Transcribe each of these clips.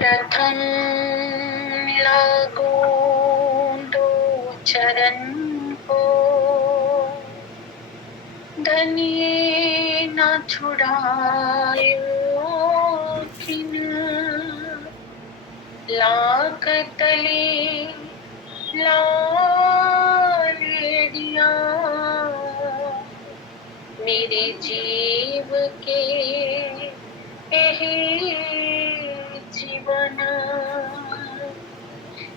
प्रथम लागू दो चरण को, धनिये न छुड़ायो किन, लाख तले लालिया मेरे जीव के यही जीवन।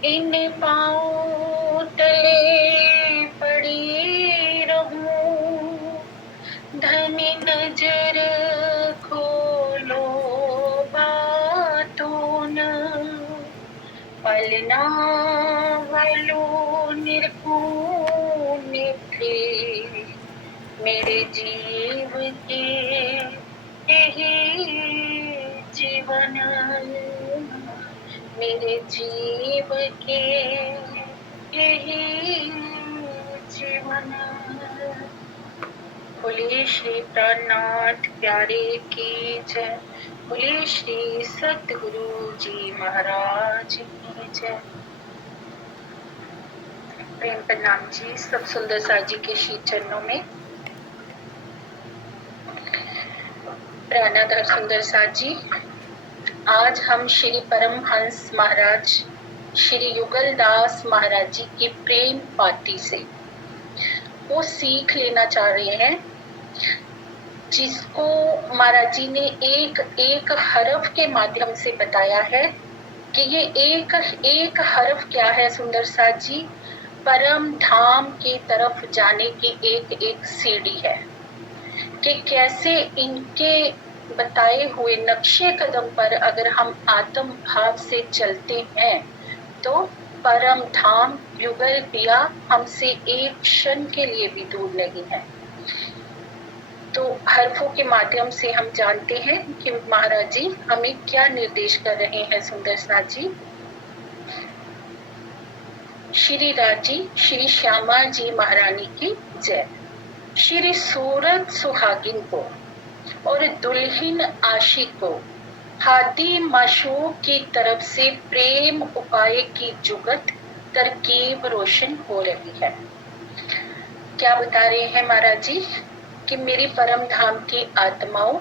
इन पाँव तले पड़ी रहूं, धनी नजर खोलो बातों न, पलना वालो निर्गुण थे मेरे जीव के यही जीवन, मेरे जीव के यही जीवन। बोलिए श्री प्राणनाथ प्यारे की जय, बोलिए श्री सतगुरु जी महाराज की जय। प्रेम प्रणाम जी सब सुंदर साज जी के श्री चरणों में। प्राणाधार सुंदर साज जी, आज हम श्री परमहंस महाराज श्री युगल दास महाराज जी की प्रेम पाती से वो सीख लेना चाह रहे हैं, जिसको महाराज जी ने एक एक हरफ के माध्यम से बताया है कि ये एक एक हरफ क्या है सुंदर साज जी, परम धाम की तरफ जाने की एक एक सीढ़ी है, कि कैसे इनके बताए हुए नक्शे कदम पर अगर हम आत्म भाव से चलते हैं तो परम धाम युगल पिया हमसे एक क्षण के लिए भी दूर नहीं है। तो हरफों के माध्यम से हम जानते हैं कि महाराज जी हमें क्या निर्देश कर रहे हैं सुंदर साज जी। श्री राजी श्री श्यामा जी महारानी की जय। श्री सूरत सुहागिन को और दुल्हन आशिक को हादी माशूक की तरफ से प्रेम उपाय की जुगत तरकीब रोशन हो रही है। क्या बता रहे हैं महाराज जी कि मेरी परम धाम की आत्माओं,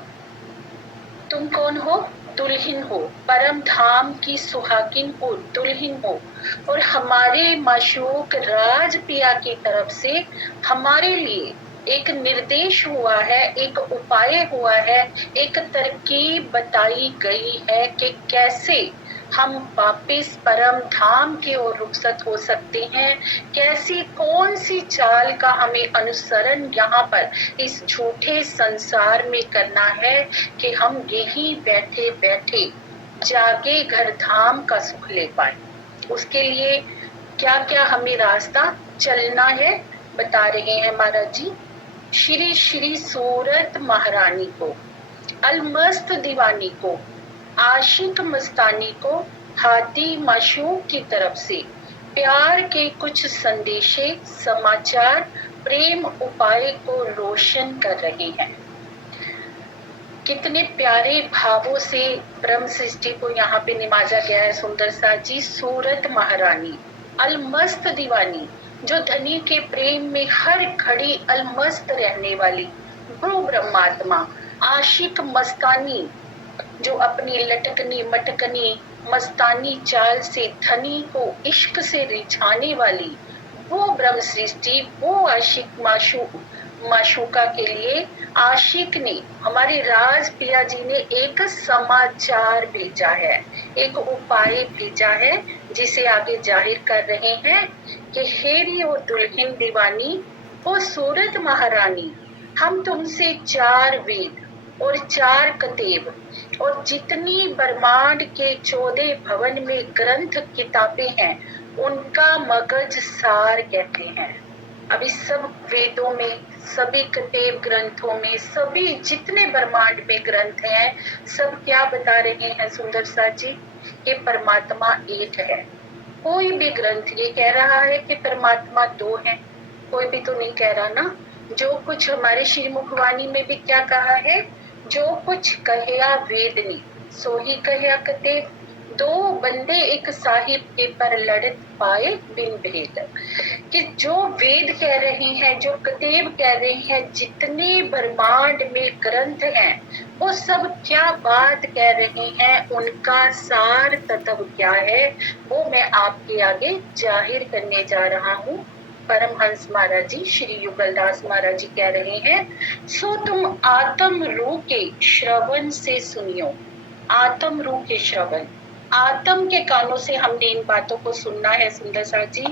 तुम कौन हो? दुल्हन हो, परम धाम की सुहागिन हो, दुल्हन हो, और हमारे माशूक राज पिया की तरफ से हमारे लिए एक निर्देश हुआ है, एक उपाय हुआ है, एक तरकीब बताई गई है कि कैसे हम वापिस परम धाम की ओर रुखसत हो सकते हैं, कैसी कौन सी चाल का हमें अनुसरण यहाँ पर इस झूठे संसार में करना है कि हम यहीं बैठे बैठे जागे घर धाम का सुख ले पाए। उसके लिए क्या क्या हमें रास्ता चलना है बता रहे हैं महाराज जी। श्री श्री सूरत महारानी को, अलमस्त दीवानी को, आशिक मस्तानी को हादी माशूक की तरफ से प्यार के कुछ संदेशे समाचार प्रेम उपाय को रोशन कर रहे हैं। कितने प्यारे भावों से ब्रह्म सृष्टि को यहाँ पे निमाजा गया है सुंदर साज जी। सूरत महारानी, अलमस्त दीवानी, जो धनी के प्रेम में हर घड़ी अलमस्त रहने वाली वो ब्रह्मात्मा, आशिक मस्तानी, जो अपनी लटकनी मटकनी मस्तानी चाल से धनी को इश्क से रिझाने वाली वो ब्रह्म सृष्टि, वो आशिक माशूका के लिए आशिक ने, हमारे राज पिया जी ने एक समाचार भेजा है, एक उपाय भेजा है, जिसे आगे जाहिर कर रहे हैं कि हेरी और दुल्हन दीवानी, वो सूरत महारानी, हम तुमसे 4 वेद और 4 कतेब और जितनी ब्रह्मांड के 14 भवन में ग्रंथ किताबें हैं उनका मगज सार कहते हैं। अभी सब वेदों में, सभी कतेब ग्रंथों में, सभी जितने ब्रह्मांड में ग्रंथ हैं, सब क्या बता रहे हैं सुंदर साज जी कि परमात्मा एक है। कोई भी ग्रंथ ये कह रहा है कि परमात्मा 2 है? कोई भी तो नहीं कह रहा ना। जो कुछ हमारे श्री मुखवाणी में भी क्या कहा है, जो कुछ कहया वेदनी सो ही कहया कतेब, दो बंदे एक साहिब के पर लड़त पाए बिन भेद। कि जो वेद कह रहे हैं, जो कतेब कह रहे हैं, जितने ब्रह्मांड में ग्रंथ हैं, वो सब क्या बात कह रहे हैं, उनका सार तत्व क्या है, वो मैं आपके आगे जाहिर करने जा रहा हूँ। परमहंस महाराज जी, श्री युगलदास महाराज जी कह रहे हैं, सो तुम आत्म रू के श्रवण से सुनियो। आत्म रू के श्रवण, आत्म के कानों से हमने इन बातों को सुनना है सुंदर साथ जी,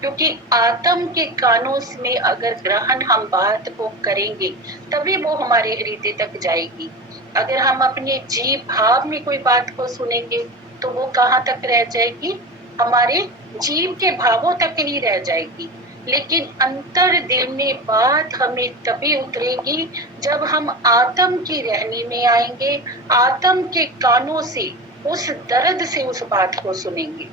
क्योंकि आत्म के कानों में अगर ग्रहण हम बात को करेंगे तभी वो हमारे हृदय तक जाएगी। अगर हम अपने जीव भाव में कोई बात को सुनेंगे तो वो कहाँ तक रह जाएगी, हमारे जीव के भावों तक ही रह जाएगी। लेकिन अंतर दिल में बात हमें तभी उतरेगी जब हम आत्म की रहनी में आएंगे, आत्म के कानों से उस दर्द से उस बात को सुनेंगे।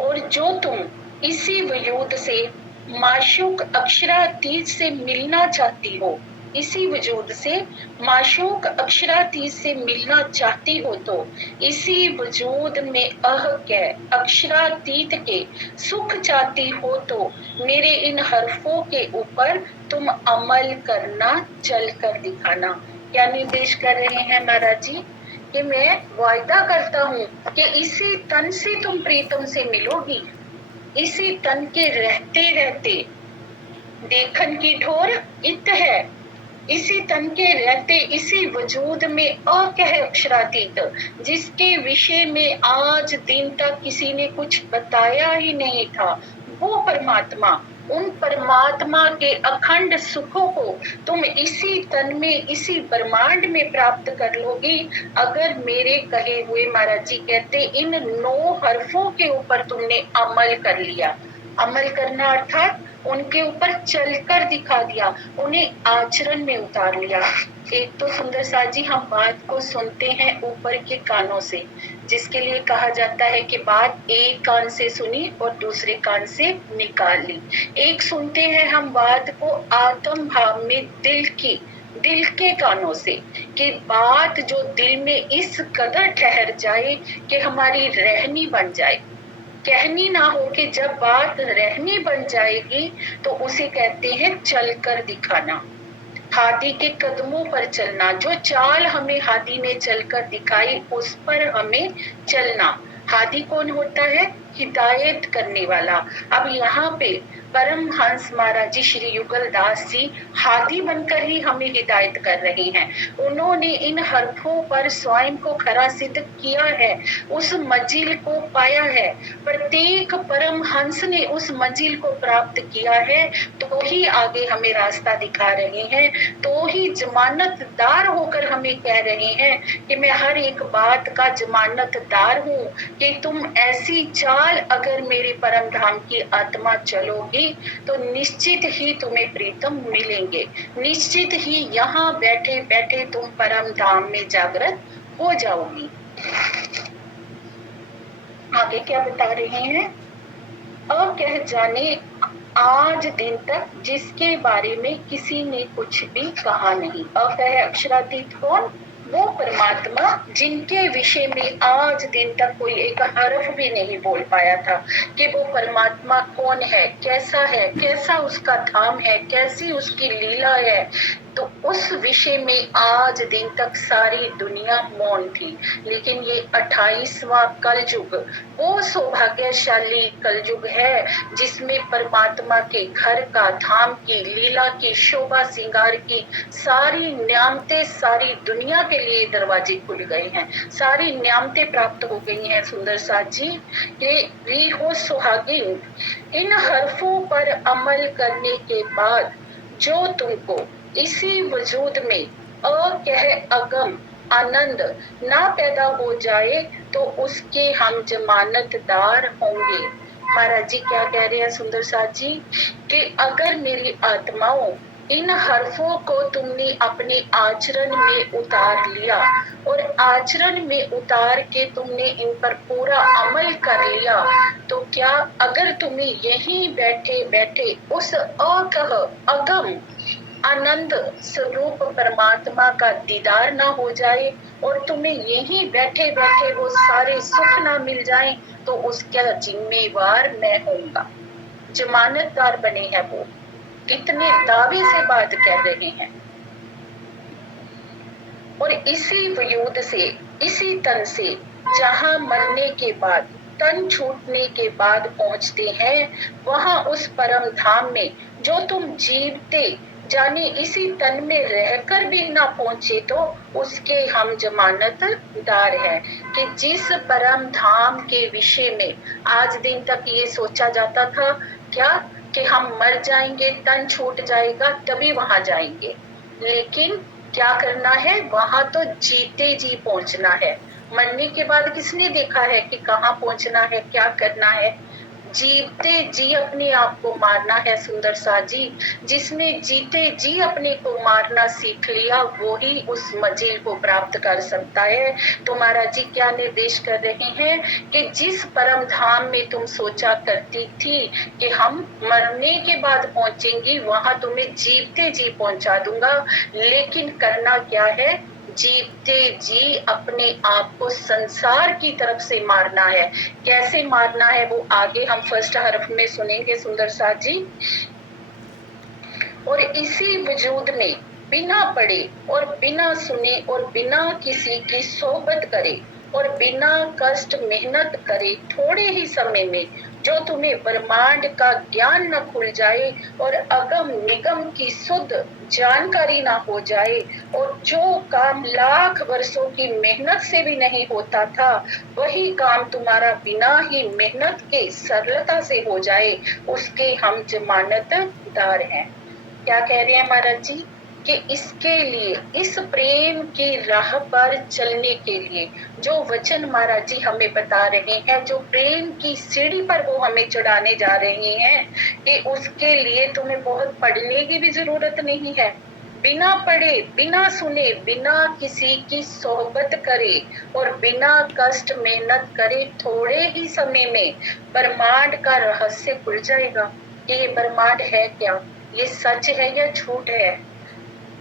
और जो तुम इसी वजूद से माशूक अक्षरातीत से मिलना चाहती हो, इसी वजूद से माशूक अक्षरातीत से मिलना चाहती हो, तो इसी वजूद में के अक्षरातीत के सुख चाहती हो, तो मेरे इन हरफों के ऊपर तुम अमल करना, चल कर दिखाना। क्या निर्देश कर रहे हैं महाराज जी, कि मैं वायदा करता हूँ कि इसी तन से तुम प्रीतम से मिलोगी, इसी तन के रहते रहते देखन की ठोर इत है, इसी तन के रहते इसी वजूद में अकह अक्षरातीत, जिसके विषय में आज दिन तक किसी ने कुछ बताया ही नहीं था, वो परमात्मा, उन परमात्मा के अखंड सुखों को तुम इसी तन में, इसी ब्रह्मांड में प्राप्त कर लोगी अगर मेरे कहे हुए, महाराज जी कहते, इन 9 हरफों के ऊपर तुमने अमल कर लिया। अमल करना अर्थात उनके ऊपर चलकर दिखा दिया, उन्हें आचरण में उतार लिया। एक तो सुंदर साथ जी हम बात को सुनते हैं ऊपर के कानों से, जिसके लिए कहा जाता है कि बात एक कान से सुनी और दूसरे कान से निकाल ली। एक सुनते हैं हम बात को आत्म भाव में दिल के कानों से, कि बात जो दिल में इस कदर ठहर जाए कि हमारी रहनी बन जाए, कहनी ना हो, कि जब बात रहनी बन जाएगी तो उसे कहते हैं चलकर दिखाना, हाथी के कदमों पर चलना। जो चाल हमें हाथी ने चलकर दिखाई उस पर हमें चलना। हाथी कौन होता है, हिदायत करने वाला। अब यहाँ पे परमहंस महाराज जी, श्री युगलदास जी हाथी बनकर ही हमें हिदायत कर रहे हैं। उन्होंने इन हरफों पर स्वयं को खरा सिद्ध किया है, उस मंजिल को पाया है। प्रत्येक परमहंस ने उस मंजिल को प्राप्त किया है, तो ही आगे हमें रास्ता दिखा रहे हैं, तो ही जमानतदार होकर हमें कह रहे हैं कि मैं हर एक बात का जमानतदार हूँ, कि तुम ऐसी चाल अगर मेरे परम धाम की आत्मा चलोगी तो निश्चित ही तुम्हें प्रीतम मिलेंगे, निश्चित ही यहाँ बैठे बैठे तुम परम धाम में जागृत हो जाओगी। आगे क्या बता रहे हैं, कह जाने आज दिन तक जिसके बारे में किसी ने कुछ भी कहा नहीं। कह अक्षरातीत कौन, वो परमात्मा जिनके विषय में आज दिन तक कोई एक हर्फ भी नहीं बोल पाया था कि वो परमात्मा कौन है, कैसा उसका धाम है, कैसी उसकी लीला है, तो उस विषय में आज दिन तक सारी दुनिया मौन थी। लेकिन ये 28वां कलयुग वो सौभाग्यशाली कलयुग है जिसमें परमात्मा के घर का, धाम की, लीला की, शोभा श्रृंगार की सारी न्यामतें सारी दुनिया के लिए दरवाजे खुल गए हैं, सारी न्यामतें प्राप्त हो गई हैं। सुंदर साथ जी, ये री हो सुहागिन, इन हरफों पर अमल करने के बाद जो तुमको इसी वजूद में अकह अगम आनंद ना पैदा हो जाए तो उसके हम जमानतदार होंगे। महाराज जी क्या कह रहे हैं सुंदर साथ जी, कि अगर मेरी आत्माओं इन हरफों को तुमने अपने आचरण में उतार लिया और आचरण में उतार के तुमने इन पर पूरा अमल कर लिया, तो क्या अगर तुम्हें यहीं बैठे बैठे उस अकह अगम आनंद स्वरूप परमात्मा का दीदार ना हो जाए और तुम्हें यहीं बैठे बैठे वो सारे सुख ना मिल जाए, तो उसका जिम्मेवार मैं होऊंगा। जमानतदार बने हैं वो, कितने दावे से बात कह रहे हैं। और इसी वजूद से, इसी तन से जहां मरने के बाद, तन छूटने के बाद पहुंचते हैं, वहां उस परम धाम में जो तुम जीवते जाने इसी तन में रहकर भी ना पहुंचे, तो उसके हम जमानतदार हैं। कि जिस परम धाम के विषय में आज दिन तक ये सोचा जाता था क्या, कि हम मर जाएंगे, तन छूट जाएगा तभी वहां जाएंगे, लेकिन क्या करना है, वहां तो जीते जी पहुंचना है। मरने के बाद किसने देखा है कि कहाँ पहुंचना है, क्या करना है। जीते जी अपने आप को मारना है सुंदर सा जी। जिसने जीते जी अपने को मारना सीख लिया, वो ही उस मंजिल को प्राप्त कर सकता है। तो महाराज जी क्या निर्देश कर रहे हैं कि जिस परम धाम में तुम सोचा करती थी कि हम मरने के बाद पहुंचेंगी, वहां तुम्हें जीते जी पहुंचा दूंगा, लेकिन करना क्या है, जीते जी अपने आप को संसार की तरफ से मारना है। कैसे मारना है वो आगे हम फर्स्ट हर्फ में सुनेंगे सुंदर सा जी। और इसी वजूद में बिना पढ़े और बिना सुने और बिना किसी की सोहबत करे और बिना कष्ट मेहनत करे, थोड़े ही समय में जो तुम्हें ब्रह्मांड का ज्ञान न खुल जाए और अगम निगम की शुद्ध जानकारी ना हो जाए, और जो काम लाख वर्षों की मेहनत से भी नहीं होता था, वही काम तुम्हारा बिना ही मेहनत के सरलता से हो जाए, उसके हम जमानतदार हैं। क्या कह रहे हैं महाराज जी कि इसके लिए, इस प्रेम की राह पर चलने के लिए जो वचन महाराज जी हमें बता रहे हैं, जो प्रेम की सीढ़ी पर वो हमें चढ़ाने जा रहे हैं, कि उसके लिए तुम्हें बहुत पढ़ने की भी जरूरत नहीं है। बिना पढ़े, बिना सुने, बिना किसी की सोहबत करे और बिना कष्ट मेहनत करे, थोड़े ही समय में ब्रह्मांड का रहस्य खुल जाएगा कि ये ब्रह्मांड है क्या, ये सच है या झूठ है।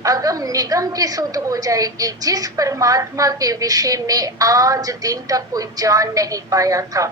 अगम निगम की शुद्ध हो जाएगी। जिस परमात्मा के विषय में आज दिन तक कोई जान नहीं पाया था,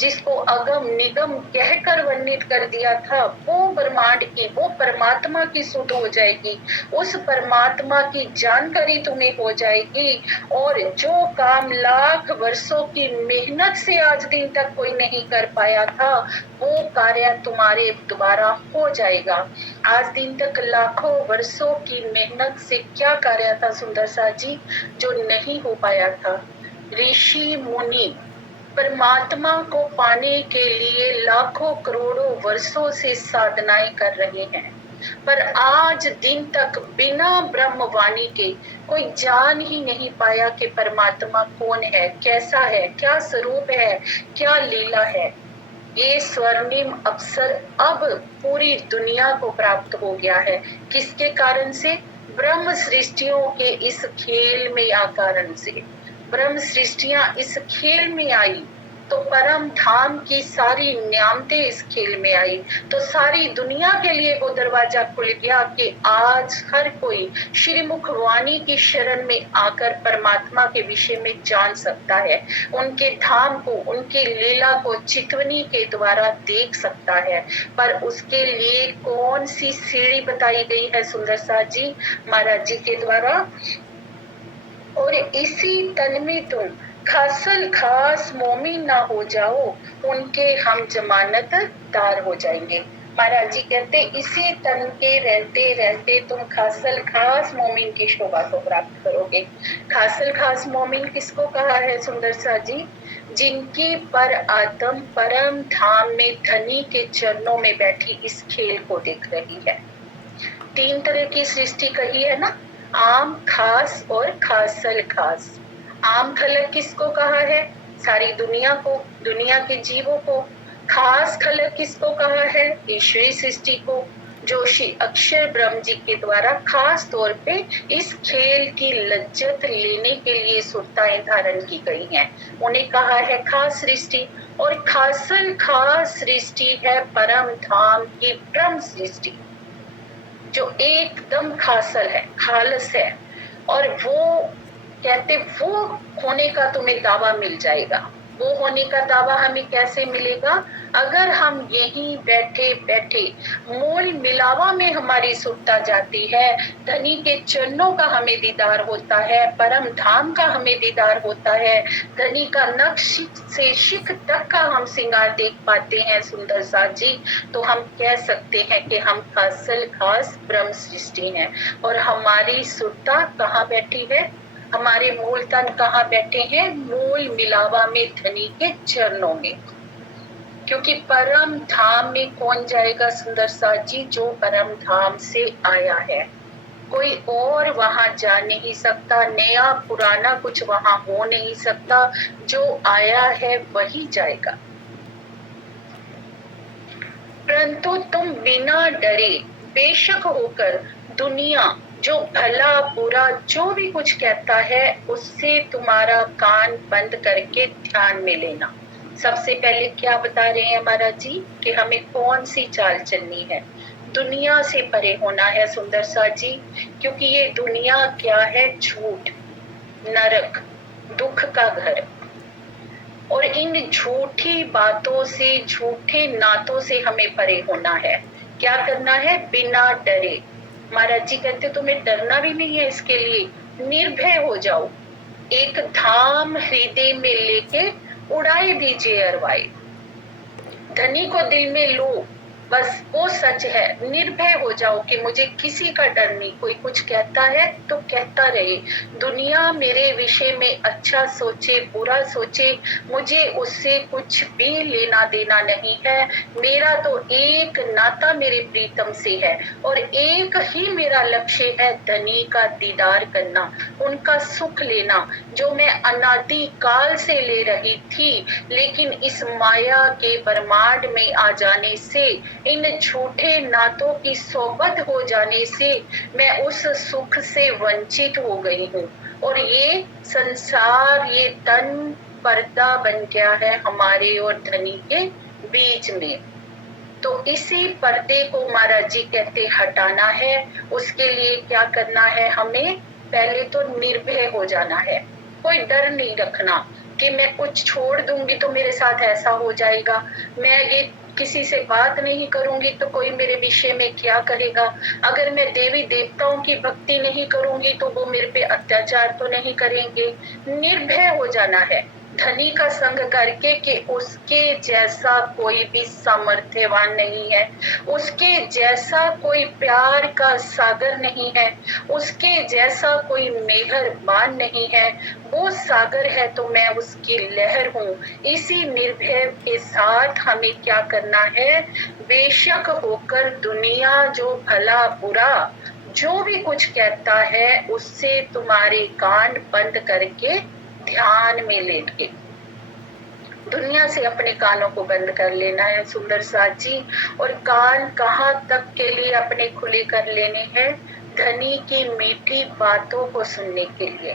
जिसको अगम निगम कहकर वर्णित कर दिया था, वो ब्रह्मांड की, वो परमात्मा की शुद्ध हो जाएगी। उस परमात्मा की जानकारी तुम्हें हो जाएगी, और जो काम लाख वर्षों की मेहनत से आज दिन तक कोई नहीं कर पाया था, वो कार्य तुम्हारे द्वारा हो जाएगा। आज दिन तक लाखों वर्षों की मेहनत से क्या कार्य था सुंदर सा जी, जो नहीं हो पाया था। ऋषि मुनि परमात्मा को पाने के लिए लाखों करोड़ों वर्षों से साधनाएं कर रहे हैं, पर आज दिन तक बिना ब्रह्मवाणी के कोई जान ही नहीं पाया कि परमात्मा कौन है, कैसा है, क्या स्वरूप है, क्या लीला है। ये स्वर्णिम अवसर अब पूरी दुनिया को प्राप्त हो गया है। किसके कारण से, ब्रह्म सृष्टियों के इस खेल में आ कारण से। ब्रह्म सृष्टियां इस खेल में आई तो परम धाम की सारी न्यामतें इस खेल में आई, तो सारी दुनिया के लिए वो दरवाजा खुल गया कि आज हर कोई श्रीमुख वाणी की शरण में आकर परमात्मा के विषय में जान सकता है, उनके धाम को, उनकी लीला को चितवनी के द्वारा देख सकता है। पर उसके लिए कौन सी सीढ़ी बताई गई है सुंदर सा जी, महाराज जी के द्वारा। और इसी तन में तुम खासल खास मोमिन ना हो जाओ, उनके हम जमानतदार हो जाएंगे। महाराज जी कहते इसी तन के रहते रहते तुम खासल खास मोमिन की शोभा को प्राप्त करोगे। खासल खास मोमिन किसको कहा है सुंदर सा जी, जिनकी पर आत्म परम धाम में धनी के चरणों में बैठी इस खेल को देख रही है। तीन तरह की सृष्टि कही है ना, आम, खास और खासल खास। आम खलक किसको कहा है, सारी दुनिया को, दुनिया के जीवों को। खास खलक किसको कहा है, ईश्वरी सृष्टि को, जो श्री अक्षर ब्रह्म जी के द्वारा खास तौर पे इस खेल की लज्जत लेने के लिए सुरताएं धारण की गई हैं, उन्हें कहा है खास सृष्टि। और खासल खास सृष्टि है परम धाम की ब्रह्म सृष्टि, जो एकदम खालस है, और वो कहते वो होने का तुम्हें दावा मिल जाएगा। वो होने का दावा हमें कैसे मिलेगा? अगर हम यहीं बैठे बैठे मोल मिलावा में हमारी सुरता जाती है, धनी के चरणों का हमें दीदार होता है, परम धाम का हमें दीदार होता है, धनी का नक्श से शिख तक का हम श्रृंगार देख पाते हैं सुंदर साथ जी, तो हम कह सकते हैं कि हम खास ब्रह्म सृष्टि हैं। और हमारी सुरता कहाँ बैठी है? हमारे मूल तन कहाँ बैठे हैं? मूल मिलावा में धनी के चरणों में। क्योंकि परम धाम में कौन जाएगा सुंदर साथ जी? जो परम धाम से आया है। कोई और वहां जा नहीं सकता, नया पुराना कुछ वहां हो नहीं सकता, जो आया है वही जाएगा। परंतु तुम बिना डरे बेशक होकर दुनिया जो भला बुरा जो भी कुछ कहता है उससे तुम्हारा कान बंद करके ध्यान में लेना। सबसे पहले क्या बता रहे हैं महाराज जी कि हमें कौन सी चाल चलनी है? दुनिया से परे होना है सुंदर सा जी, क्योंकि ये दुनिया क्या है? झूठ, नरक, दुख का घर। और इन झूठी बातों से, झूठे नातों से हमें परे होना है। क्या करना है? बिना डरे। महाराज जी कहते तुम्हें डरना भी नहीं है इसके लिए, निर्भय हो जाओ। एक धाम हृदय में लेके उड़ाए दीजिए अरवाई। धनी को दिल में लो, बस वो सच है। निर्भय हो जाओ कि मुझे किसी का डर नहीं। कोई कुछ कहता है तो कहता रहे, दुनिया मेरे विषय में अच्छा सोचे बुरा सोचे, मुझे उससे कुछ भी लेना देना नहीं है। मेरा तो एक नाता मेरे प्रीतम से है और एक ही मेरा लक्ष्य है, धनी का दीदार करना, उनका सुख लेना, जो मैं अनादि काल से ले रही थी। लेकिन इस माया के ब्रह्मांड में आ जाने से, इन झूठे नातों की सोबत हो जाने से मैं उस सुख से वंचित हो गई हूँ। और ये संसार, ये तन पर्दा बन गया है हमारे और धनी के बीच में। तो इसी पर्दे को महाराज जी कहते हटाना है। उसके लिए क्या करना है? हमें पहले तो निर्भय हो जाना है। कोई डर नहीं रखना कि मैं कुछ छोड़ दूंगी तो मेरे साथ ऐसा हो जाएगा, मैं ये किसी से बात नहीं करूंगी तो कोई मेरे विषय में क्या कहेगा, अगर मैं देवी देवताओं की भक्ति नहीं करूंगी तो वो मेरे पे अत्याचार तो नहीं करेंगे। निर्भय हो जाना है धनी का संग करके कि उसके जैसा कोई भी सामर्थ्यवान नहीं है, उसके जैसा कोई प्यार का सागर नहीं है, उसके जैसा कोई मेहरबान नहीं है। वो सागर है तो मैं उसकी लहर हूँ। इसी निर्भय के साथ हमें क्या करना है? बेशक होकर दुनिया जो भला बुरा जो भी कुछ कहता है उससे तुम्हारे कान बंद करके ध्यान में लेके दुनिया से अपने कानों को बंद कर लेना है सुंदर साथ जी। और कान कहाँ तक के लिए अपने खुले कर लेने हैं? धनी की मीठी बातों को सुनने के लिए।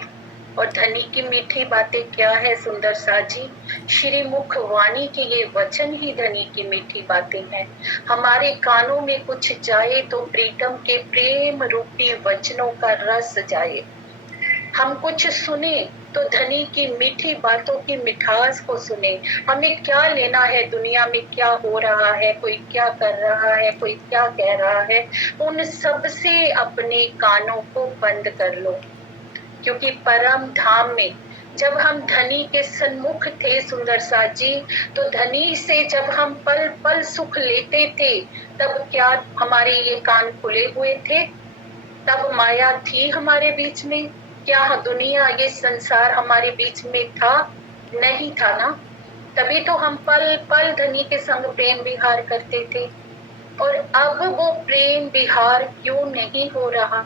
और धनी की मीठी बातें क्या है सुंदर साथ जी? श्री मुख वाणी के ये वचन ही धनी की मीठी बातें हैं। हमारे कानों में कुछ जाए तो प्रीतम के प्रेम रूपी वचनों का रस जाए। हम कुछ सुने तो धनी की मीठी बातों की मिठास को सुने। हमें क्या लेना है? दुनिया में क्या हो रहा है, कोई क्या कर रहा है, कोई क्या कह रहा है, उन सब से अपने कानों को बंद कर लो। क्योंकि परम धाम में जब हम धनी के सन्मुख थे सुंदर साथ जी, तो धनी से जब हम पल पल सुख लेते थे, तब क्या हमारे ये कान खुले हुए थे? तब माया थी हमारे बीच में? क्या दुनिया, ये संसार हमारे बीच में था? नहीं था ना। तभी तो हम पल पल धनी के संग प्रेम विहार करते थे। और अब वो प्रेम विहार क्यों नहीं हो रहा?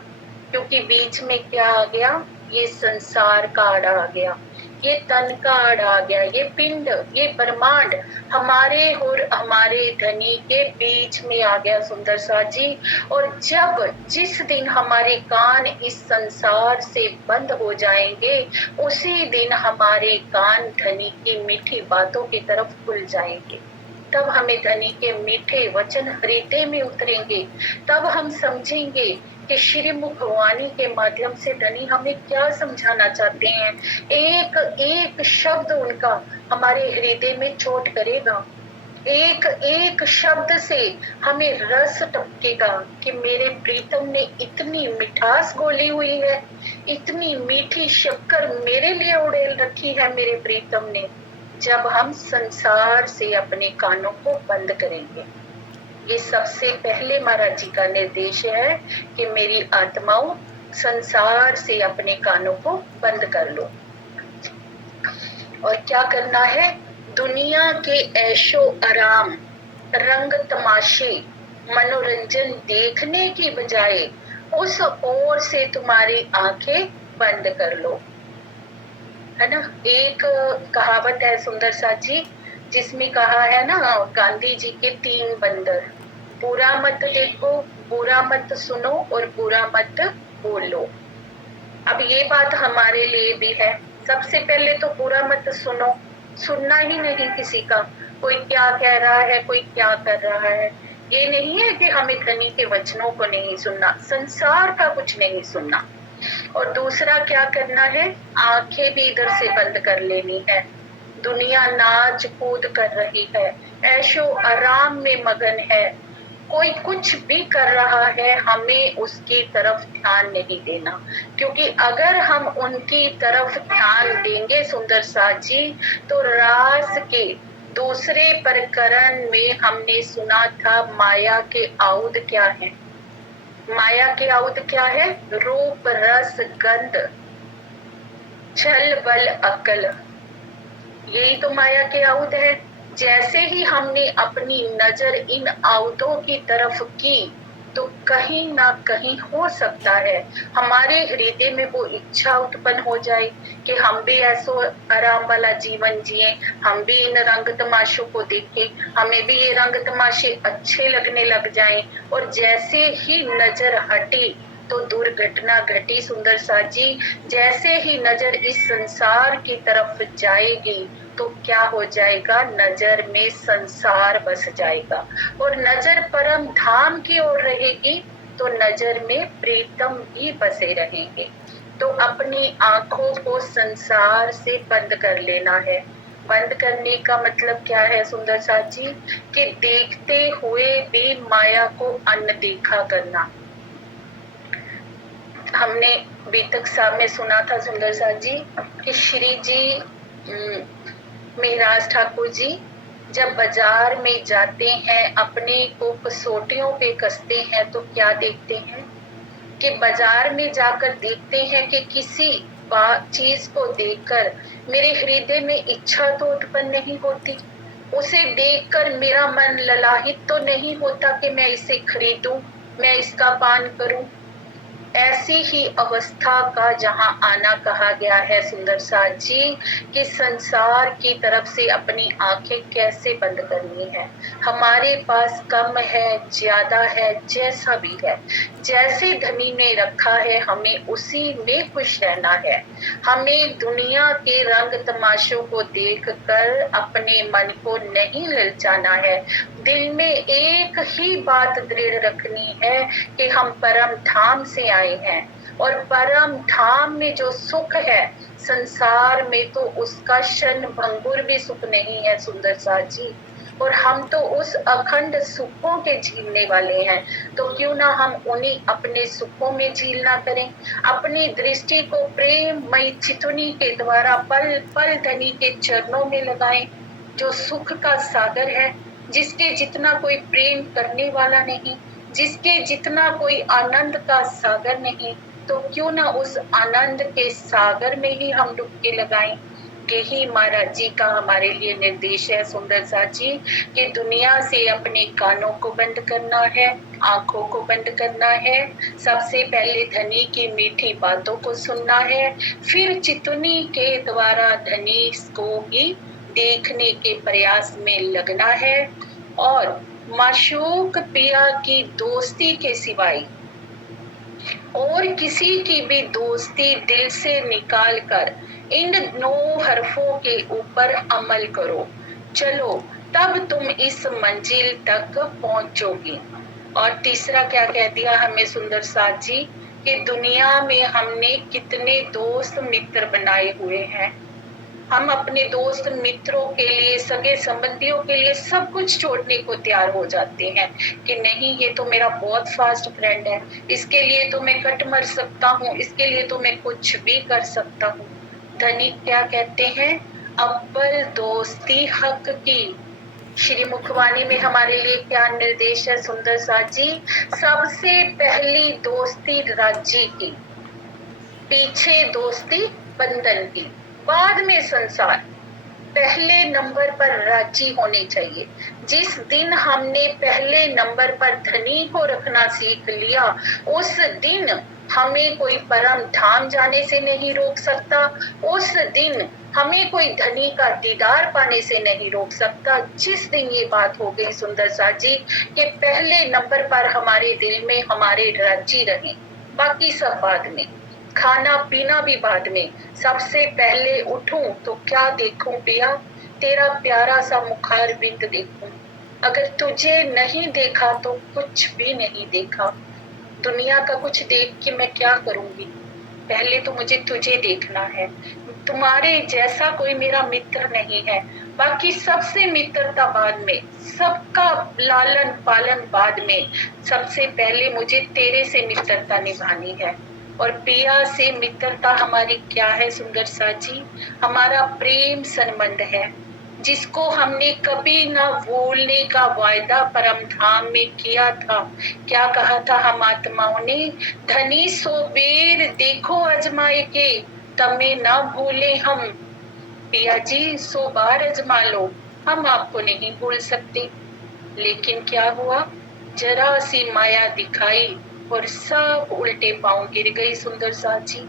क्योंकि बीच में क्या आ गया? ये संसार का आड़ आ गया, ये तन का आड़ आ गया, ये पिंड, ये ब्रह्मांड हमारे और हमारे धनी के बीच में आ गया सुंदर सा जी। और जब जिस दिन हमारे कान इस संसार से बंद हो जाएंगे, उसी दिन हमारे कान धनी की मीठी बातों की तरफ खुल जाएंगे। तब हमें धनी के मीठे वचन हृदय में उतरेंगे, तब हम समझेंगे कि श्री मुखवाणी के माध्यम से धनी हमें क्या समझाना चाहते हैं। एक एक शब्द उनका हमारे हृदय में चोट करेगा, एक एक शब्द से हमें रस टपकेगा कि मेरे प्रीतम ने इतनी मिठास घोली हुई है, इतनी मीठी शक्कर मेरे लिए उड़ेल रखी है मेरे प्रीतम ने। जब हम संसार से अपने कानों को बंद करेंगे, ये सबसे पहले महाराज जी का निर्देश है कि मेरी आत्माओं संसार से अपने कानों को बंद कर लो। और क्या करना है? दुनिया के ऐशो आराम, रंग तमाशे, मनोरंजन देखने की बजाय उस ओर से तुम्हारी आंखें बंद कर लो, है ना। एक कहावत है सुंदर सा जी, जिसमें कहा है ना गांधी जी के 3 बंदर, बुरा मत देखो, बुरा मत सुनो और बुरा मत बोलो। अब ये बात हमारे लिए भी है। सबसे पहले तो बुरा मत सुनो, सुनना ही नहीं किसी का, कोई क्या कह रहा है, कोई क्या कर रहा है। ये नहीं है कि हमें धनी के वचनों को नहीं सुनना, संसार का कुछ नहीं सुनना। और दूसरा क्या करना है? आंखें भी इधर से बंद कर लेनी है। दुनिया नाच कूद कर रही है, ऐशो आराम में मगन है, कोई कुछ भी कर रहा है, हमें उसकी तरफ ध्यान नहीं देना। क्योंकि अगर हम उनकी तरफ ध्यान देंगे सुंदर सा जी, तो रास के दूसरे प्रकरण में हमने सुना था माया के आउद क्या है। माया के आउद क्या है? रूप रस गंध छल बल अकल, यही तो माया के आउद है। जैसे ही हमने अपनी नजर इन आउदों की तरफ की, तो कहीं ना कहीं हो सकता है हमारे हृदय में वो इच्छा उत्पन्न हो जाए कि हम भी ऐसो आराम वाला जीवन जिए, हम भी इन रंग तमाशों को देखें, हमें भी ये रंग तमाशे अच्छे लगने लग जाएं। और जैसे ही नजर हटी तो दुर्घटना घटी सुंदर सा जी। जैसे ही नजर इस संसार की तरफ जाएगी तो क्या हो जाएगा? नजर में संसार बस जाएगा। और नजर परम धाम की ओर रहेगी तो नजर में प्रीतम भी बसे रहेंगे। तो अपनी आंखों को संसार से बंद कर लेना है। बंद करने का मतलब क्या है सुंदर सा जी? कि देखते हुए भी माया को अनदेखा करना। हमने बीतक साहब में सुना था सुंदर सा जी कि श्री जी मेहराज ठाकुर जी जब बाजार में जाते हैं, अपने को कसौटियों पे कसते हैं, तो क्या देखते हैं कि बाजार में जाकर देखते हैं कि किसी चीज को देखकर मेरे हृदय में इच्छा तो उत्पन्न नहीं होती, उसे देखकर मेरा मन ललाहित तो नहीं होता कि मैं इसे खरीदूं, मैं इसका पान करूं। ऐसी ही अवस्था का जहां आना कहा गया है सुंदर सा जी, कि संसार की तरफ से अपनी आंखें कैसे बंद करनी है। हमारे पास कम है, ज्यादा है, जैसा भी है, जैसे धनी ने रखा है, हमें उसी में खुश रहना है। हमें दुनिया के रंग तमाशों को देखकर अपने मन को नहीं ललचाना है। दिल में एक ही बात दृढ़ रखनी है कि हम परम धाम से आए हैं, और परम धाम में जो सुख है संसार में तो उसका क्षण भंगुर भी सुख नहीं है सुंदर सा जी। और हम तो उस अखंड सुखों के झीलने वाले हैं, तो क्यों ना हम उन्हीं अपने सुखों में झीलना करें। अपनी दृष्टि को प्रेममयी चितुनी के द्वारा पल पल धनी के चरणों में लगाएं, जो सुख का सागर है, जिसके जितना कोई प्रेम करने वाला नहीं, जिसके जितना कोई आनंद का सागर नहीं। तो क्यों ना उस आनंद के सागर में ही हम डुबकी लगाएं। यही महाराज जी का हमारे लिए निर्देश है सुंदर सा जी, कि दुनिया से अपने कानों को बंद करना है, आंखों को बंद करना है। सबसे पहले धनी की मीठी बातों को सुनना है, फिर चितुनी के द्वारा धनी को ही देखने के प्रयास में लगना है। और माशूक पिया की दोस्ती के सिवाय और किसी की भी दोस्ती दिल से निकाल कर इन 9 हरफों के ऊपर अमल करो। चलो तब तुम इस मंजिल तक पहुंचोगे। और तीसरा क्या कह दिया हमें सुंदर साथ जी कि दुनिया में हमने कितने दोस्त मित्र बनाए हुए हैं। हम अपने दोस्त मित्रों के लिए, सगे संबंधियों के लिए सब कुछ छोड़ने को तैयार हो जाते हैं कि नहीं, ये तो मेरा बहुत फास्ट फ्रेंड है, इसके लिए तो मैं कट मर सकता हूँ, इसके लिए तो मैं कुछ भी कर सकता हूँ। धनी क्या कहते हैं, अव्वल दोस्ती हक की। श्री मुखवाणी में हमारे लिए क्या निर्देश है सुंदर साथ जी, सबसे पहली दोस्ती राज्य की, पीछे दोस्ती बंधन की, बाद में संसार, पहले नंबर पर राजी होने चाहिए। जिस दिन हमने पहले नंबर पर धनी को रखना सीख लिया, उस दिन हमें कोई परम धाम जाने से नहीं रोक सकता, उस दिन हमें कोई धनी का दीदार पाने से नहीं रोक सकता। जिस दिन ये बात हो गई सुंदर सा जी कि पहले नंबर पर हमारे दिल में हमारे राजी रहे, बाकी सब बाद में, खाना पीना भी बाद में, सबसे पहले उठूं तो क्या देखूं पिया, तेरा प्यारा सा मुखार बिंद देखूं। अगर तुझे नहीं देखा तो कुछ भी नहीं देखा। दुनिया का कुछ देख के मैं क्या करूंगी, पहले तो मुझे तुझे देखना है। तुम्हारे जैसा कोई मेरा मित्र नहीं है, बाकी सबसे मित्रता बाद में, सबका लालन पालन बाद में, सबसे पहले मुझे तेरे से मित्रता निभानी है। और पिया से मित्रता हमारी क्या है सुंदर सा जी, हमारा प्रेम संबंध है, जिसको हमने कभी ना भूलने का वायदा परम धाम में किया था। क्या कहा था हम आत्माओं ने, धनी सो बेर देखो अजमाए के, तमें ना भूले हम। पिया जी 100 बार अजमा लो, हम आपको नहीं भूल सकते। लेकिन क्या हुआ, जरा सी माया दिखाई और सब उल्टे पांव गिर गई सुंदर सा जी।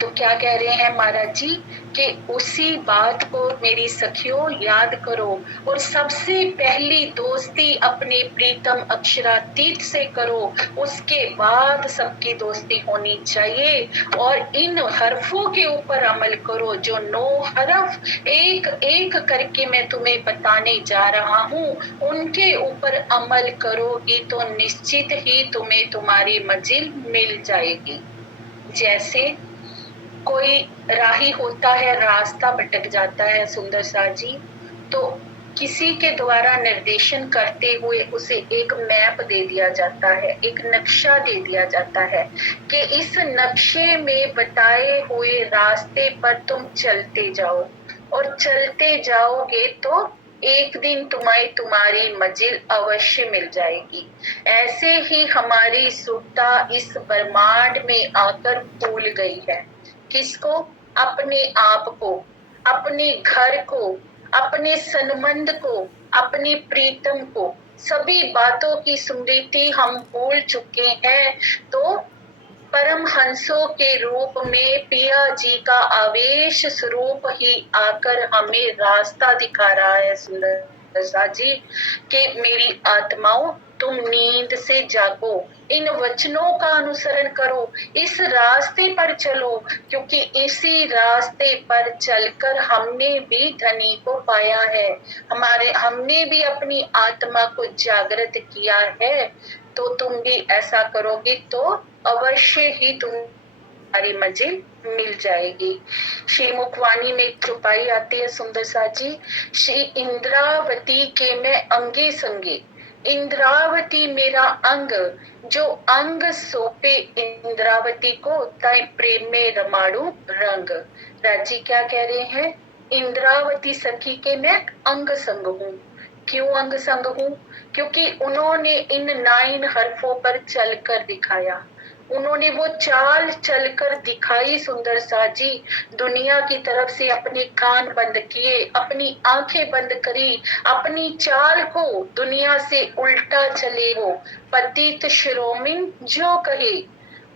तो क्या कह रहे हैं महाराज जी कि उसी बात को मेरी सखियों याद करो, और सबसे पहली दोस्ती अपने प्रीतम अक्षरातीत से करो, उसके बाद सबकी दोस्ती होनी चाहिए। और इन हरफों के ऊपर अमल करो, जो 9 हरफ एक एक करके मैं तुम्हें बताने जा रहा हूँ, उनके ऊपर अमल करोगी तो निश्चित ही तुम्हें तुम्हारी मंजिल मिल जाएगी। जैसे कोई राही होता है, रास्ता भटक जाता है सुंदर सा जी, तो किसी के द्वारा निर्देशन करते हुए उसे एक मैप दे दिया जाता है, एक नक्शा दे दिया जाता है कि इस नक्शे में बताए हुए रास्ते पर तुम चलते जाओ, और चलते जाओगे तो एक दिन तुम्हें तुम्हारी मंजिल अवश्य मिल जाएगी। ऐसे ही हमारी सुरता इस ब्रह्मांड में आकर भूल गई है। किसको, अपने आप को, अपने घर को, अपने संबंध को, अपने प्रीतम को, सभी बातों की स्मृति हम भूल चुके हैं। तो परमहंसों के रूप में पिया जी का आवेश स्वरूप ही आकर हमें रास्ता दिखा रहा है सुंदर सा जी कि मेरी आत्माओं तुम नींद से जागो, इन वचनों का अनुसरण करो, इस रास्ते पर चलो, क्योंकि इसी रास्ते पर चलकर हमने भी धनी को पाया है, हमने भी अपनी आत्मा को जागृत किया है। तो तुम भी ऐसा करोगे तो अवश्य ही तुम्हारी मंजिल मिल जाएगी। श्री मुखवाणी में एक चौपाई आती है सुंदर सा जी, श्री इंद्रावती के मैं अंगे संगे, इंद्रावती मेरा अंग, जो अंग सौंपे इंद्रावती को, ताई प्रेम में रमाड़ू रंग। राजी क्या कह रहे हैं, इंद्रावती सखी के मैं अंग संग हूँ। क्यों अंग संग हूँ, क्योंकि उन्होंने इन 9 हरफों पर चलकर दिखाया, उन्होंने वो चाल चलकर दिखाई सुंदर सा जी। दुनिया की तरफ से अपने कान बंद किए, अपनी आंखें बंद करी, अपनी चाल को दुनिया से उल्टा चले, वो पतित शिरोमिन जो कहे,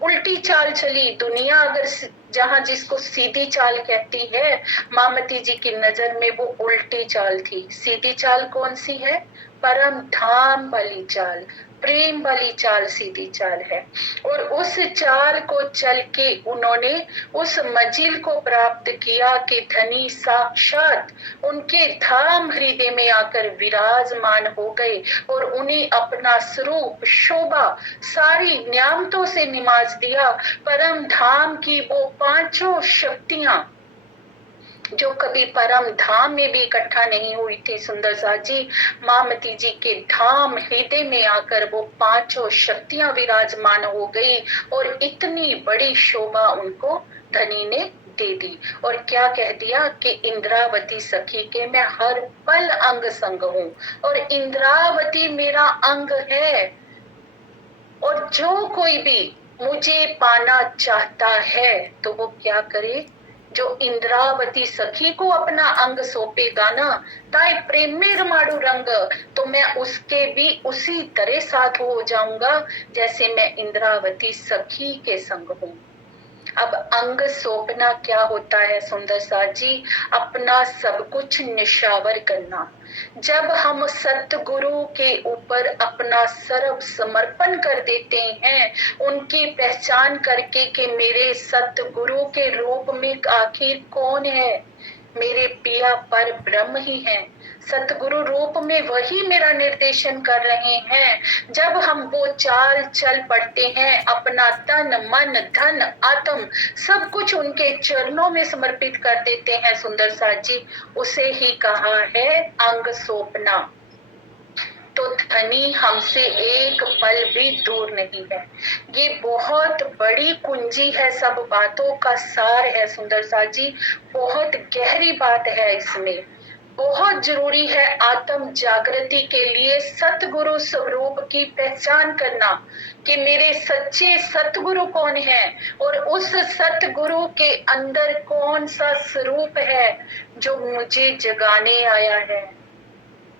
उल्टी चाल चली दुनिया। अगर जहां जिसको सीधी चाल कहती है, मामती जी की नजर में वो उल्टी चाल थी। सीधी चाल कौन सी है, परम धाम वाली चाल, प्रेम वाली चाल सीधी चाल है। और उस चाल को चल के उन्होंने उस मंजिल को प्राप्त किया कि धनी साक्षात उनके धाम हृदय में आकर विराजमान हो गए और उन्हें अपना स्वरूप शोभा सारी नियामतों से निवाज दिया। परम धाम की वो पांचों शक्तियां जो कभी परम धाम में भी इकट्ठा नहीं हुई थी, सुंदर सा जी, मामती जी के धाम हृदय में आकर वो पांचों शक्तियां विराजमान हो गई और इतनी बड़ी शोभा उनको धनी ने दे दी। और क्या कह दिया कि इंद्रावती सखी के मैं हर पल अंग संग हूं और इंद्रावती मेरा अंग है। और जो कोई भी मुझे पाना चाहता है तो वो क्या करे, जो इंद्रावती सखी को अपना अंग सौंपेगा ना, ताई प्रेम में रमाड़ू रंग, तो मैं उसके भी उसी तरह साथ हो जाऊंगा जैसे मैं इंद्रावती सखी के संग हूं। अब अंग सौंपना क्या होता है सुंदर सा जी, अपना सब कुछ निशावर करना। जब हम सतगुरु के ऊपर अपना सर्व समर्पण कर देते हैं, उनकी पहचान करके कि मेरे सतगुरु के रूप में आखिर कौन है, मेरे पिया पर ब्रह्म ही हैं, सतगुरु रूप में वही मेरा निर्देशन कर रहे हैं। जब हम वो चाल चल पड़ते हैं, अपना तन मन धन आत्म सब कुछ उनके चरणों में समर्पित कर देते हैं सुंदर सा जी, उसे ही कहा है अंग सौंपना। तो धनी हमसे एक पल भी दूर नहीं है। ये बहुत बड़ी कुंजी है, सब बातों का सार है सुंदर सा जी, बहुत गहरी बात है इसमें। बहुत जरूरी है आत्म जागृति के लिए सतगुरु स्वरूप की पहचान करना कि मेरे सच्चे सतगुरु कौन है और उस सतगुरु के अंदर कौन सा स्वरूप है जो मुझे जगाने आया है,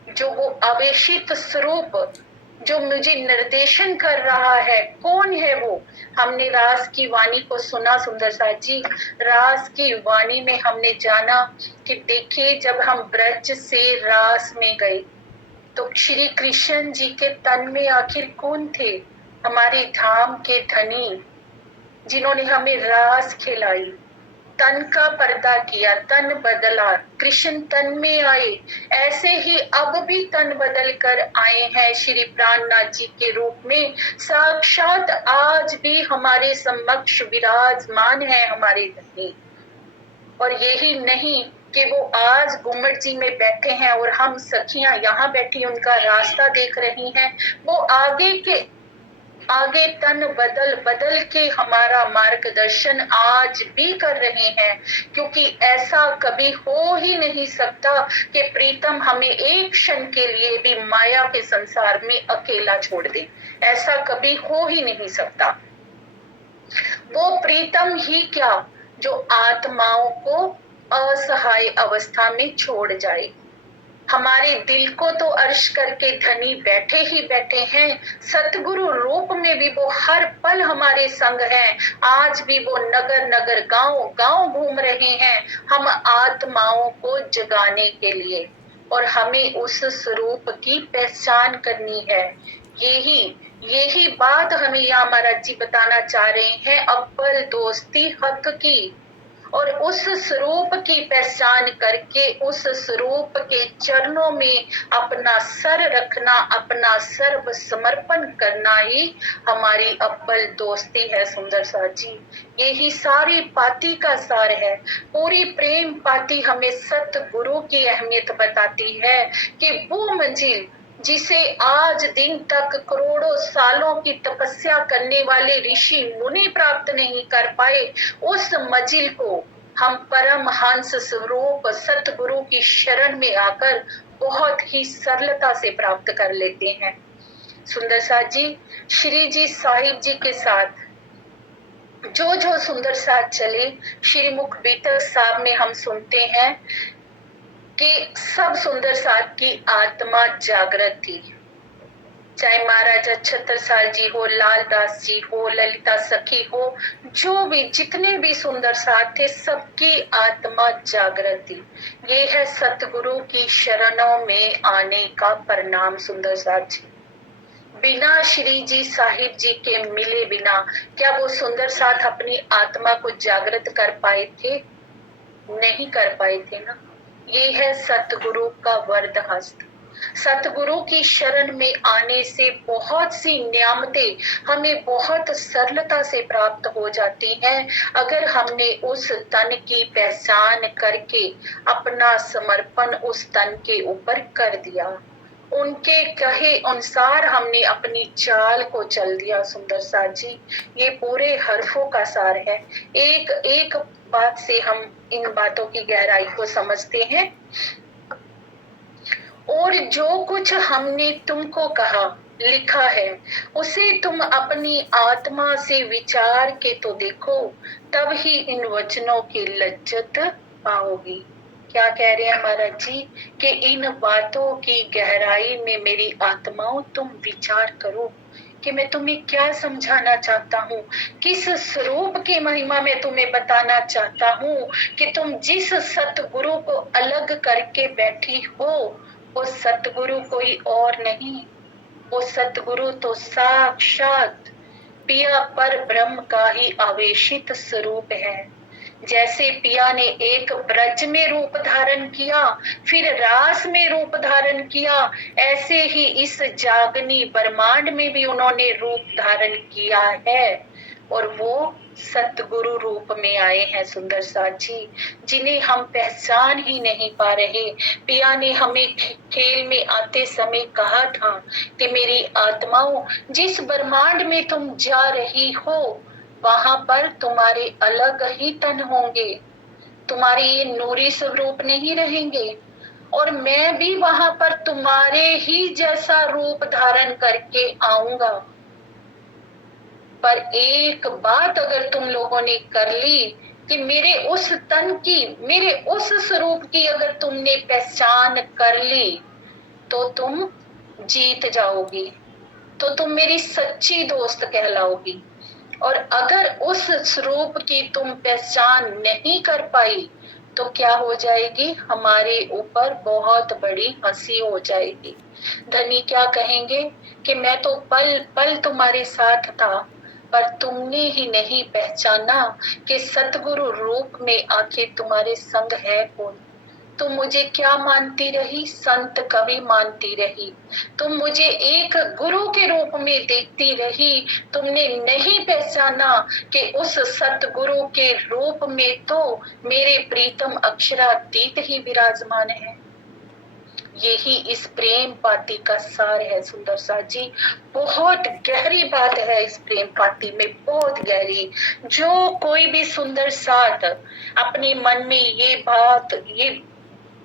जो वो आवेशित स्वरूप जो मुझे निर्देशन कर रहा है, कौन है वो। हमने रास की वाणी को सुना सुंदर सा जी, रास की वाणी में हमने जाना कि देखिए जब हम ब्रज से रास में गए तो श्री कृष्ण जी के तन में आखिर कौन थे, हमारे धाम के धनी जिन्होंने हमें रास खिलाई, तन का पर्दा किया, तन बदला, कृष्ण तन में आए। ऐसे ही अब भी तन बदल कर आए हैं श्री प्राणनाथ जी के रूप में, साक्षात आज भी हमारे समक्ष विराजमान है हमारे धनी। और यही नहीं कि वो आज गुम्मट जी में बैठे हैं और हम सखियां यहाँ बैठी उनका रास्ता देख रही हैं, वो आगे तन बदल बदल के हमारा मार्गदर्शन आज भी कर रहे हैं। क्योंकि ऐसा कभी हो ही नहीं सकता कि प्रीतम हमें एक क्षण के लिए भी माया के संसार में अकेला छोड़ दे, ऐसा कभी हो ही नहीं सकता। वो प्रीतम ही क्या जो आत्माओं को असहाय अवस्था में छोड़ जाए। हमारे दिल को तो अर्श करके धनी बैठे ही बैठे हैं, सतगुरु रूप में भी वो हर पल हमारे संग हैं। आज भी वो नगर नगर गांव गांव घूम रहे हैं हम आत्माओं को जगाने के लिए, और हमें उस स्वरूप की पहचान करनी है। यही बात हमें यहाँ महाराज जी बताना चाह रहे हैं, अव्वल दोस्ती हक की। और उस स्वरूप की पहचान करके उस स्वरूप के चरणों में अपना सर रखना, अपना सर्व समर्पण करना ही हमारी अव्वल दोस्ती है सुंदर सा जी। यही सारी पाती का सार है। पूरी प्रेम पाती हमें सतगुरु की अहमियत बताती है कि वो मंजिल जिसे आज दिन तक करोड़ों सालों की तपस्या करने वाले ऋषि मुनि प्राप्त नहीं कर पाए, उस मंजिल को हम परम हंस स्वरूप सतगुरु की शरण में आकर बहुत ही सरलता से प्राप्त कर लेते हैं। सुंदर सा जी, श्री जी साहिब जी के साथ जो सुंदर साथ चले, श्रीमुख बीतक साहब में हम सुनते हैं कि सब सुंदर साथ की आत्मा जागृत थी। चाहे महाराजा छत्रसाल जी हो, लाल दास जी हो, ललिता सखी हो, जो भी जितने भी सुंदर साथ थे, सबकी आत्मा जागृत थी। ये है सतगुरु की शरणों में आने का परिणाम सुंदर साथ जी। बिना श्री जी साहिब जी के मिले बिना क्या वो सुंदर साथ अपनी आत्मा को जागृत कर पाए थे? नहीं कर पाए थे ना। ये है सतगुरु का वरद हस्त। सतगुरु की शरण में आने से बहुत सी नियामतें हमें बहुत सरलता से प्राप्त हो जाती हैं, अगर हमने उस तन की पहचान करके अपना समर्पण उस तन के ऊपर कर दिया, उनके कहे अनुसार हमने अपनी चाल को चल दिया। सुंदर साथ जी, ये पूरे हरफों का सार है। एक एक बात से हम इन बातों की गहराई को समझते हैं। और जो कुछ हमने तुमको कहा लिखा है, उसे तुम अपनी आत्मा से विचार के तो देखो, तब ही इन वचनों की लज्जत पाओगी। क्या कह रहे हैं महाराज जी कि इन बातों की गहराई में मेरी आत्माओं तुम विचार करो कि मैं तुम्हें क्या समझाना चाहता हूँ, किस स्वरूप की महिमा में तुम्हें बताना चाहता हूँ कि तुम जिस सतगुरु को अलग करके बैठी हो, वो सतगुरु कोई और नहीं, वो सतगुरु तो साक्षात पिया पर ब्रह्म का ही आवेशित स्वरूप है। जैसे पिया ने एक ब्रज में रूप धारण किया, फिर रास में रूप धारण किया, ऐसे ही इस जागनी ब्रह्मांड में भी उन्होंने रूप धारण किया है, और वो सतगुरु रूप में आए हैं सुंदर साथ जी, जिन्हें हम पहचान ही नहीं पा रहे। पिया ने हमें खेल में आते समय कहा था कि मेरी आत्माओं, जिस ब्रह्मांड में तुम जा रही हो, वहां पर तुम्हारे अलग ही तन होंगे, तुम्हारे ये नूरी स्वरूप नहीं रहेंगे, और मैं भी वहां पर तुम्हारे ही जैसा रूप धारण करके आऊंगा। पर एक बात अगर तुम लोगों ने कर ली कि मेरे उस तन की, मेरे उस स्वरूप की अगर तुमने पहचान कर ली, तो तुम जीत जाओगी, तो तुम मेरी सच्ची दोस्त कहलाओगी। और अगर उस स्वरूप की तुम पहचान नहीं कर पाई, तो क्या हो जाएगी, हमारे ऊपर बहुत बड़ी हंसी हो जाएगी। धनी क्या कहेंगे कि मैं तो पल पल तुम्हारे साथ था, पर तुमने ही नहीं पहचाना कि सतगुरु रूप में आखिर तुम्हारे संग है कौन। तुम मुझे क्या मानती रही, संत कवि मानती रही, तुम मुझे एक गुरु के रूप में देखती रही, तुमने नहीं पहचाना कि उस सतगुरु के रूप में तो मेरे प्रीतम अक्षरातीत ही विराजमान है। यही इस प्रेम पाती का सार है सुंदर साथ जी। बहुत गहरी बात है इस प्रेम पाती में, बहुत गहरी। जो कोई भी सुंदर साथ अपने मन में ये बात, ये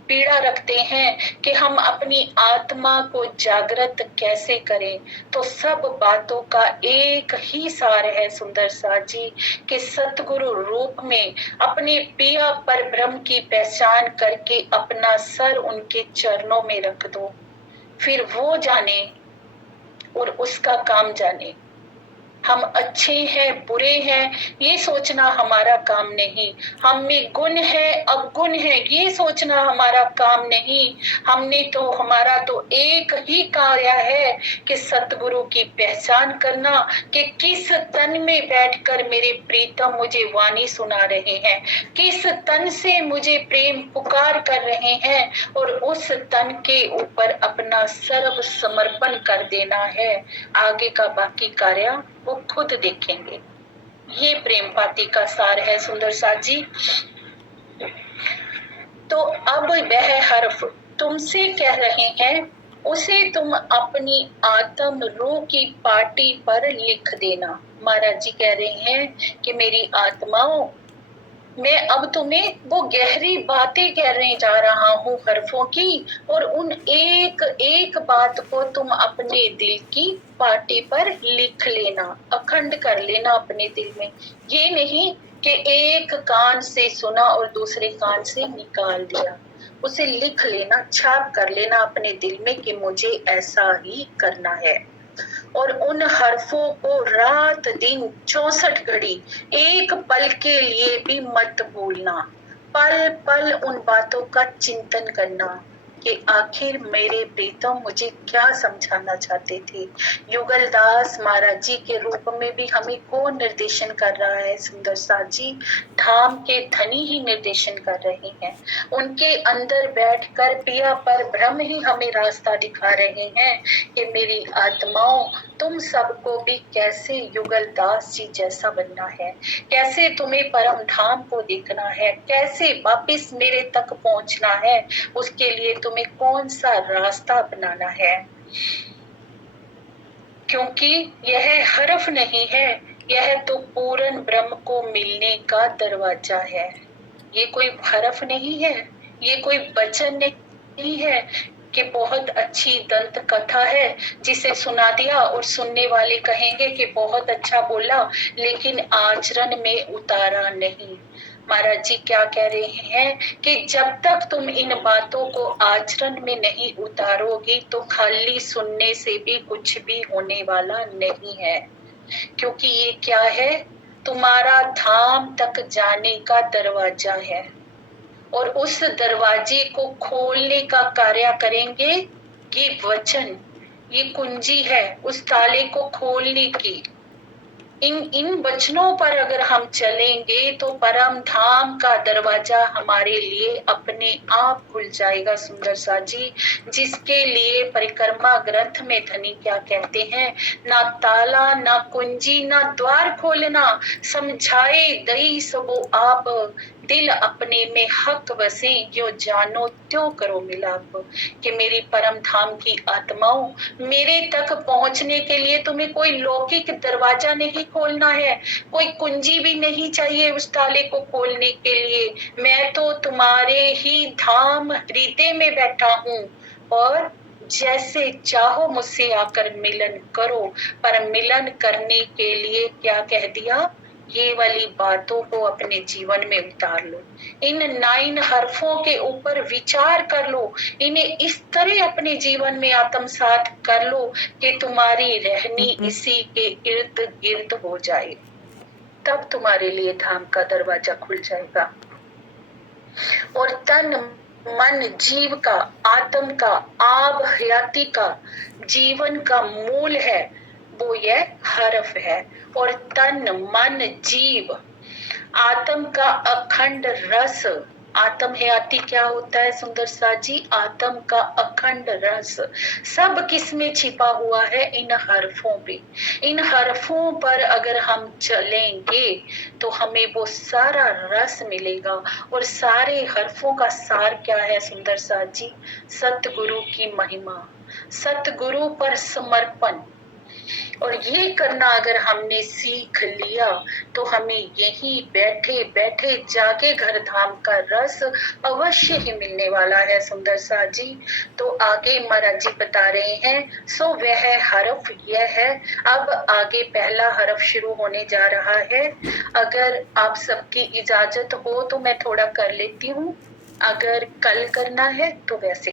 पीड़ा रखते हैं कि हम अपनी आत्मा को जागृत कैसे करें, तो सब बातों का एक ही सार है सुंदर साथ जी कि सतगुरु रूप में अपने पिया पर ब्रह्म की पहचान करके अपना सर उनके चरणों में रख दो, फिर वो जाने और उसका काम जाने। हम अच्छे हैं बुरे हैं ये सोचना हमारा काम नहीं, हम में गुण है अवगुण है ये सोचना हमारा काम नहीं। हमने तो, हमारा तो एक ही कार्य है कि सतगुरु की पहचान करना कि किस तन में बैठकर मेरे प्रीतम मुझे वाणी सुना रहे हैं, किस तन से मुझे प्रेम पुकार कर रहे हैं, और उस तन के ऊपर अपना सर्व समर्पण कर देना है। आगे का बाकी कार्य वो खुद देखेंगे। ये प्रेम पाती का सार है सुंदर साथ जी। तो अब वह हर्फ तुमसे कह रहे हैं, उसे तुम अपनी आत्म रूह की पाटी पर लिख देना। महाराज जी कह रहे हैं कि मेरी आत्माओं, मैं अब तुम्हें वो गहरी बातें कहने जा रहा हूँ हरफों की, और उन एक एक बात को तुम अपने दिल की पाटी पर लिख लेना, अखंड कर लेना अपने दिल में। ये नहीं कि एक कान से सुना और दूसरे कान से निकाल दिया, उसे लिख लेना, छाप कर लेना अपने दिल में कि मुझे ऐसा ही करना है। और उन हर्फों को रात दिन 64 घड़ी एक पल के लिए भी मत भूलना। पल पल उन बातों का चिंतन करना कि आखिर मेरे प्रीतम मुझे क्या समझाना चाहते थे। युगलदास महाराज जी के रूप में भी हमें कौन निर्देशन कर रहा है? सुंदर साथ जी धाम के धनी ही निर्देशन कर रहे हैं। उनके अंदर बैठकर पिया पर ब्रह्म ही हमें रास्ता दिखा रहे हैं कि मेरी आत्माओं, तुम सबको भी कैसे युगलदास जी जैसा बनना है, कैसे तुम्हें परम धाम को देखना है, कैसे वापिस मेरे तक पहुंचना है, उसके लिए तुम्हें कौन सा रास्ता अपनाना है। क्योंकि यह हर्फ नहीं है, यह तो पूर्ण ब्रह्म को मिलने का दरवाजा है। ये कोई हर्फ नहीं है, ये कोई वचन नहीं है कि बहुत अच्छी दंत कथा है जिसे सुना दिया और सुनने वाले कहेंगे कि बहुत अच्छा बोला, लेकिन आचरण में उतारा नहीं। महाराज जी क्या कह रहे हैं कि जब तक तुम इन बातों को आचरण में नहीं उतारोगी तो खाली सुनने से भी कुछ भी होने वाला नहीं है। क्योंकि ये क्या है? तुम्हारा धाम तक जाने का दरवाजा है और उस दरवाजे को खोलने का कार्य करेंगे ये वचन, ये कुंजी है उस ताले को खोलने की। इन वचनों पर अगर हम चलेंगे तो परम धाम का दरवाजा हमारे लिए अपने आप खुल जाएगा। सुंदर सा जी जिसके लिए परिक्रमा ग्रंथ में धनी क्या कहते हैं? ना ताला ना कुंजी ना द्वार खोलना, समझाए दई सबो आप, दिल अपने में हक बसे, जो जानो त्यों करो मिलाप। कि मेरी परम धाम की आत्माओं, मेरे तक पहुंचने के लिए तुम्हें कोई लौकिक दरवाजा नहीं खोलना है, कोई कुंजी भी नहीं चाहिए उस ताले को खोलने के लिए। मैं तो तुम्हारे ही धाम हृदय में बैठा हूँ और जैसे चाहो मुझसे आकर मिलन करो। पर मिलन करने के लिए क्या कह दिया? ये वाली बातों को अपने जीवन में उतार लो, इन 9 हर्फों के ऊपर विचार कर लो, इन्हें इस तरह अपने जीवन में आत्मसात कर लो कि तुम्हारी रहनी इसी के इर्द गिर्द हो जाए। तब तुम्हारे लिए धाम का दरवाजा खुल जाएगा। और तन मन जीव का, आत्म का, आब हयाती का, जीवन का मूल है वो ये हर्फ है। और तन मन जीव, आत्म का अखंड रस, आत्म हयाती क्या होता है सुंदर सा जी? आत्म का अखंड रस सब किस में छिपा हुआ है? इन हर्फों पे। इन हर्फों पर अगर हम चलेंगे तो हमें वो सारा रस मिलेगा। और सारे हर्फों का सार क्या है सुंदर सा जी? सतगुरु की महिमा, सतगुरु पर समर्पण। और ये करना अगर हमने सीख लिया तो हमें यही बैठे बैठे जाके घर धाम का रस अवश्य ही मिलने वाला है। सुंदर सा जी तो आगे महाराज जी बता रहे हैं, सो वह हर्फ यह है। अब आगे पहला हर्फ शुरू होने जा रहा है। अगर आप सबकी इजाजत हो तो मैं थोड़ा कर लेती हूँ, अगर कल करना है तो वैसे